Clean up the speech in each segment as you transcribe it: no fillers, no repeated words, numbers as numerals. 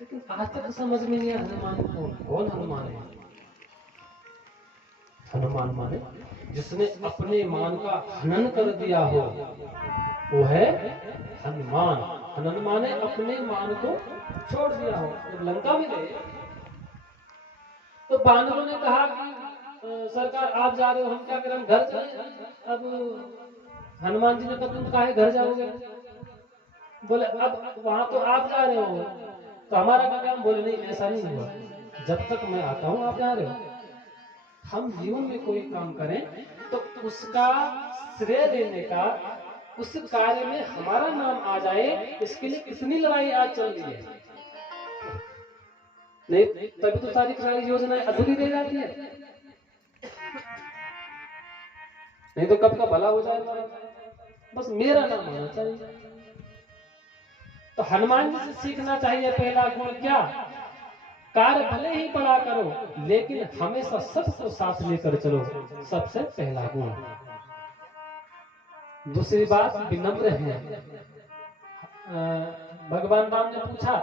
लेकिन आज तक समझ में नहीं आया हनुमान कौन हनुमान है। हनुमान माने जिसने अपने मान का हनन कर दिया हो वो है हनुमान। हनन माने अपने मान को छोड़ दिया हो। जब लंका में गए तो बानरों ने कहा कि सरकार आप जा रहे हो, हम क्या करें, हम घर चले। अब हनुमान जी ने कहा तुम काहे घर जाओगे? बोले अब वहां तो आप जा रहे हो तो हमारा क्या काम? बोले नहीं, ऐसा नहीं हुआ, जब तक मैं आता हूं आप जा रहे हो। हम जीवन में कोई काम करें तो उसका श्रेय लेने का, उस कार्य में हमारा नाम आ जाए, इसके लिए कितनी लड़ाई आज चल रही है। नहीं तभी तो सारी सारी योजनाएं अधूरी रह जाती है। नहीं तो कब का भला हो जाएगा, बस मेरा नाम होना चाहिए। तो हनुमान जी से सीखना चाहिए पहला गुण क्या? कार्य भले ही बड़ा करो लेकिन हमेशा सबको साथ लेकर चलो, सबसे पहला गुण। दूसरी बात विनम्र है। भगवान राम ने पूछा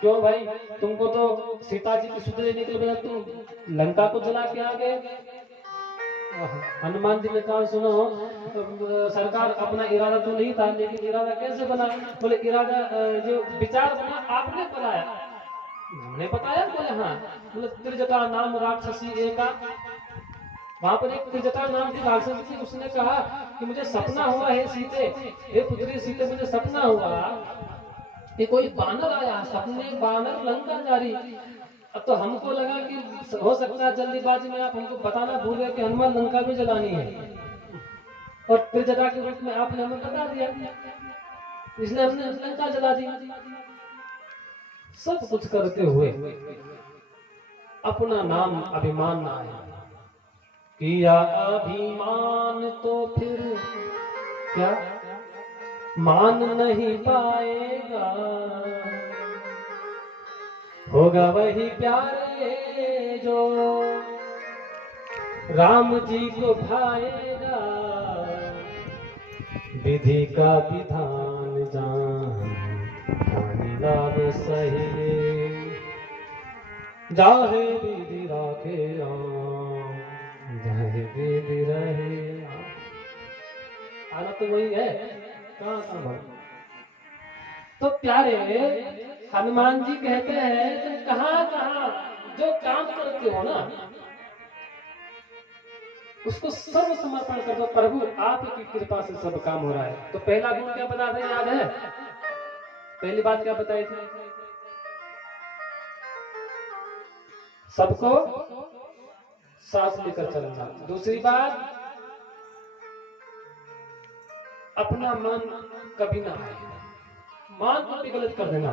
क्यों भाई, तुमको तो सीता जी की सुधरे निकल गया, तुम लंका को जला के आ गए। हनुमान जी ने कहा सुनो सरकार, अपना इरादा तो नहीं था, लेकिन इरादा कैसे बना? बोले इरादा जो विचार बना आपने बनाया, हमने बताया। बोले हाँ। बोले त्रिजटा नाम राक्षसी एका, वहां पर एक त्रिजटा नाम की राक्षसी थी, उसने कहा कि मुझे सपना हुआ है सीते, हे पुत्री सीते, मुझे सपना हुआ कि कोई बानर आया, सपने बानर लंका जा रही। अब तो हमको लगा कि हो सकता है जल्दीबाजी में आप हमको बताना भूल गए कि हनुमान लंका भी जलानी है, और त्रिजटा के रूप में आपने हमें बता दिया, इसलिए हमने लंका जला दी। सब कुछ करते हुए अपना नाम अभिमान ना आए। किया अभिमान तो फिर क्या मान नहीं पाएगा, होगा वही प्यारे जो राम जी को भाएगा। विधि का विधान जान लावे सही, जाहे विधि राखे राम, जाहे विधि रहे। आना तो वही है, कहाँ तो प्यारे हनुमान जी कहते हैं तुम कहाँ कहाँ जो काम करते हो ना उसको सर्व समर्पण कर दो, प्रभु आपकी कृपा से सब काम हो रहा है। तो पहला गुण क्या बता रहे याद है? पहली बात क्या बताई थी? सबको साथ लेकर चलना। दूसरी बात अपना मन कभी ना आए, मान को भी गलत कर देना।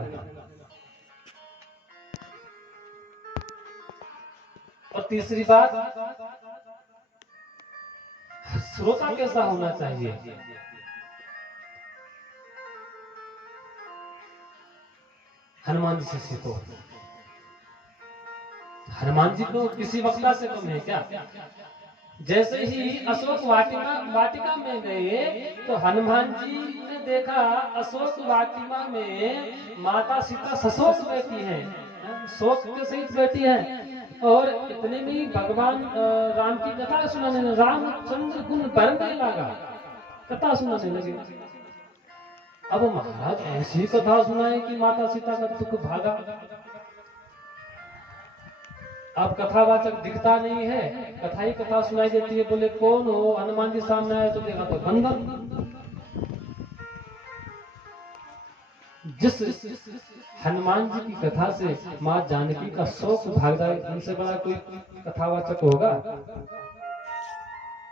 और तीसरी बात श्रोता कैसा होना चाहिए? हनुमान जी से सीखो। हनुमान जी को किसी वक्ता से कम है क्या? जैसे ही अशोक वाटिका में गए तो हनुमान जी ने देखा अशोक वाटिका में माता सीता सशोक बैठी हैं, शोक के सहित बैठी हैं। और इतने में भगवान राम की कथा सुनाने, रामचंद्र गुण बरने लगा, कथा सुनाने लगे। अब महाराज ऐसी कथा सुनाए कि माता सीता का दुख भागा। अब कथावाचक दिखता नहीं है, कथा ही कथा सुनाई देती है। बोले कौन हो? हनुमान जी सामने आए तो देखा तो बंदर। जिस हनुमान जी की कथा से मां जानकी का शोक भाग जाए, उनसे बड़ा कोई कथावाचक होगा?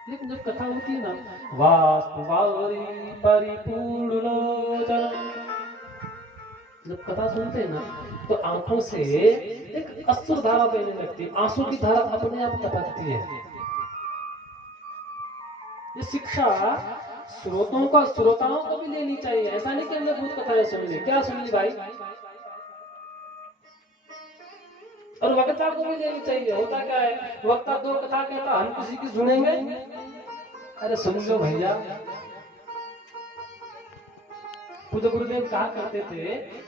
लेकिन जब कथा होती है ना, वास्तुवारी परिपूर्ण लोचन, जब कथा सुनते हैं ना तो आंखों से एक अश्रु धारा बहने लगती है, आंसू की धारा अपने आप टपकती है। ये शिक्षा श्रोताओं को भी लेनी चाहिए। ऐसा नहीं कि हमने भूत कथाएं सुन ली, क्या सुन ली भाई, और वक्ता को भी लेनी चाहिए। होता क्या है, वक्ता दो कथा कहता, हम किसी की सुनेंगे? अरे सुन लो भैया। खुद गुरुदेव कहा करते थे